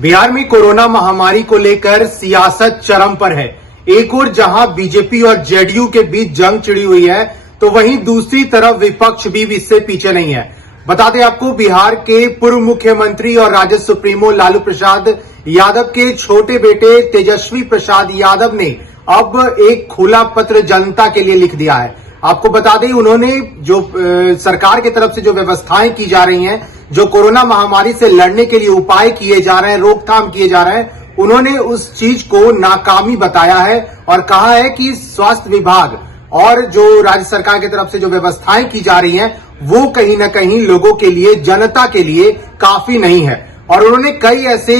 बिहार में कोरोना महामारी को लेकर सियासत चरम पर है। एक ओर जहां बीजेपी और जेडीयू के बीच जंग छिड़ी हुई है, तो वहीं दूसरी तरफ विपक्ष भी इससे पीछे नहीं है। बता दें आपको, बिहार के पूर्व मुख्यमंत्री और राजद सुप्रीमो लालू प्रसाद यादव के छोटे बेटे तेजस्वी प्रसाद यादव ने अब एक खुला पत्र जनता के लिए लिख दिया है। आपको बता दें, उन्होंने जो सरकार की तरफ से जो व्यवस्थाएं की जा रही हैं, जो कोरोना महामारी से लड़ने के लिए उपाय किए जा रहे हैं, रोकथाम किए जा रहे हैं, उन्होंने उस चीज को नाकामी बताया है और कहा है कि स्वास्थ्य विभाग और जो राज्य सरकार की तरफ से जो व्यवस्थाएं की जा रही हैं, वो कहीं ना कहीं लोगों के लिए, जनता के लिए काफी नहीं है। और उन्होंने कई ऐसे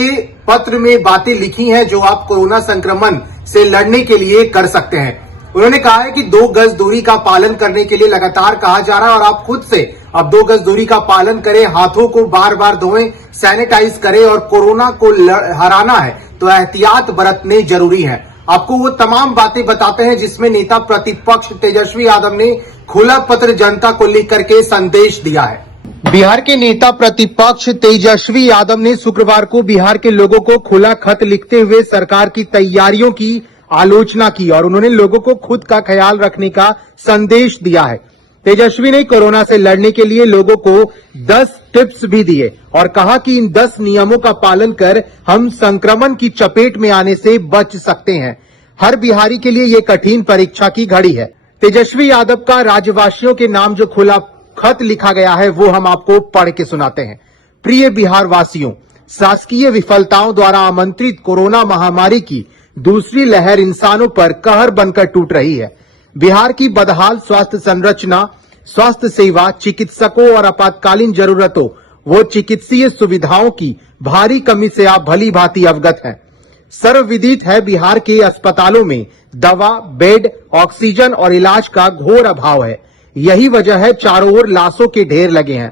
पत्र में बातें लिखी हैं जो आप कोरोना संक्रमण से लड़ने के लिए कर सकते हैं। उन्होंने कहा है कि 2 गज दूरी का पालन करने के लिए लगातार कहा जा रहा है और आप खुद से अब 2 गज दूरी का पालन करें, हाथों को बार बार धोएं, सैनिटाइज करें और कोरोना को हराना है तो एहतियात बरतने जरूरी है। आपको वो तमाम बातें बताते हैं जिसमें नेता प्रतिपक्ष तेजस्वी यादव ने खुला पत्र जनता को लिख करके संदेश दिया है। बिहार के नेता प्रतिपक्ष तेजस्वी यादव ने शुक्रवार को बिहार के लोगों को खुला खत लिखते हुए सरकार की तैयारियों की आलोचना की और उन्होंने लोगों को खुद का ख्याल रखने का संदेश दिया है। तेजस्वी ने कोरोना से लड़ने के लिए लोगों को 10 टिप्स भी दिए और कहा कि इन 10 नियमों का पालन कर हम संक्रमण की चपेट में आने से बच सकते हैं। हर बिहारी के लिए ये कठिन परीक्षा की घड़ी है। तेजस्वी यादव का राज्यवासियों के नाम जो खुला खत लिखा गया है, वो हम आपको पढ़ के सुनाते हैं। प्रिय बिहार वासियों, शासकीय विफलताओं द्वारा आमंत्रित कोरोना महामारी की दूसरी लहर इंसानों पर कहर बनकर टूट रही है। बिहार की बदहाल स्वास्थ्य संरचना, स्वास्थ्य सेवा, चिकित्सकों और आपातकालीन जरूरतों वो चिकित्सीय सुविधाओं की भारी कमी से आप भली भांति अवगत हैं। सर्वविदित है, बिहार के अस्पतालों में दवा, बेड, ऑक्सीजन और इलाज का घोर अभाव है। यही वजह है चारों ओर लाशों के ढेर लगे हैं।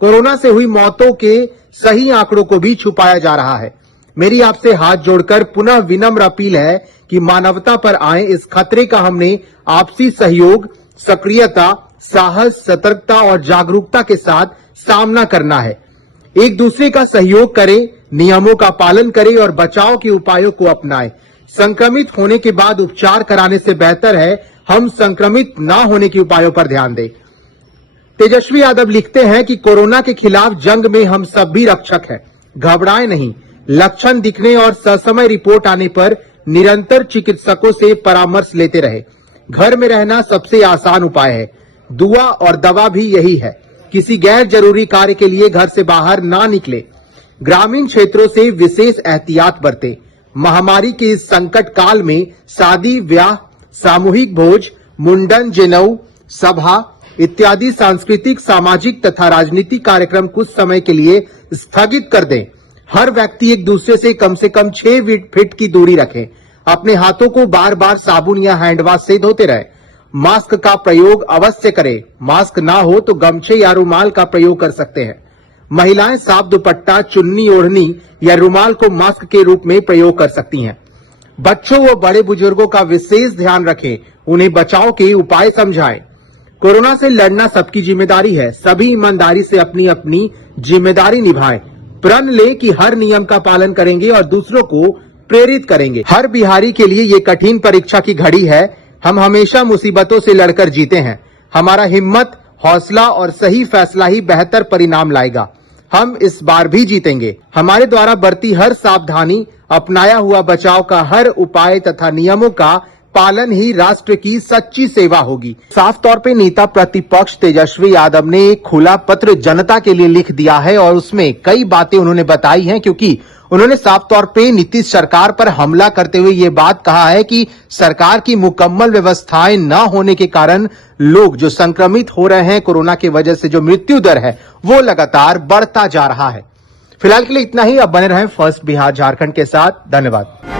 कोरोना से हुई मौतों के सही आंकड़ों को भी छुपाया जा रहा है। मेरी आपसे हाथ जोड़कर पुनः विनम्र अपील है कि मानवता पर आए इस खतरे का हमने आपसी सहयोग, सक्रियता, साहस, सतर्कता और जागरूकता के साथ सामना करना है। एक दूसरे का सहयोग करें, नियमों का पालन करें और बचाव के उपायों को अपनाएं। संक्रमित होने के बाद उपचार कराने से बेहतर है हम संक्रमित ना होने के उपायों पर ध्यान दें। तेजस्वी यादव लिखते हैं कि कोरोना के खिलाफ जंग में हम सब भी रक्षक हैं। घबराएं नहीं। लक्षण दिखने और ससमय रिपोर्ट आने पर निरंतर चिकित्सकों से परामर्श लेते रहे। घर में रहना सबसे आसान उपाय है। दुआ और दवा भी यही है। किसी गैर जरूरी कार्य के लिए घर से बाहर ना निकले। ग्रामीण क्षेत्रों से विशेष एहतियात बरते। महामारी के इस संकट काल में शादी, ब्याह, सामूहिक भोज, मुंडन, जनेऊ, सभा इत्यादि सांस्कृतिक, सामाजिक तथा राजनीतिक कार्यक्रम कुछ समय के लिए स्थगित कर दें। हर व्यक्ति एक दूसरे से कम 6 फीट की दूरी रखे। अपने हाथों को बार बार साबुन या हैंड वॉश से धोते रहे। मास्क का प्रयोग अवश्य करें। मास्क ना हो तो गमछे या रुमाल का प्रयोग कर सकते हैं। महिलाएं साफ दुपट्टा, चुन्नी, ओढ़नी या रुमाल को मास्क के रूप में प्रयोग कर सकती हैं। बच्चों व बड़े बुजुर्गों का विशेष ध्यान रखें। उन्हें बचाव के उपाय समझाएं। कोरोना से लड़ना सबकी जिम्मेदारी है। सभी ईमानदारी से अपनी अपनी जिम्मेदारी निभाएं। प्रण ले कि हर नियम का पालन करेंगे और दूसरों को प्रेरित करेंगे। हर बिहारी के लिए ये कठिन परीक्षा की घड़ी है। हम हमेशा मुसीबतों से लड़कर जीते हैं। हमारा हिम्मत, हौसला और सही फैसला ही बेहतर परिणाम लाएगा। हम इस बार भी जीतेंगे। हमारे द्वारा बरती हर सावधानी, अपनाया हुआ बचाव का हर उपाय तथा नियमों का पालन ही राष्ट्र की सच्ची सेवा होगी। साफ तौर पे नेता प्रतिपक्ष तेजस्वी यादव ने एक खुला पत्र जनता के लिए लिख दिया है और उसमें कई बातें उन्होंने बताई हैं, क्योंकि उन्होंने साफ तौर पे नीतीश सरकार पर हमला करते हुए ये बात कहा है कि सरकार की मुकम्मल व्यवस्थाएं न होने के कारण लोग जो संक्रमित हो रहे हैं, कोरोना की वजह से जो मृत्यु दर है वो लगातार बढ़ता जा रहा है। फिलहाल के लिए इतना ही। अब बने रहें फर्स्ट बिहार झारखंड के साथ। धन्यवाद।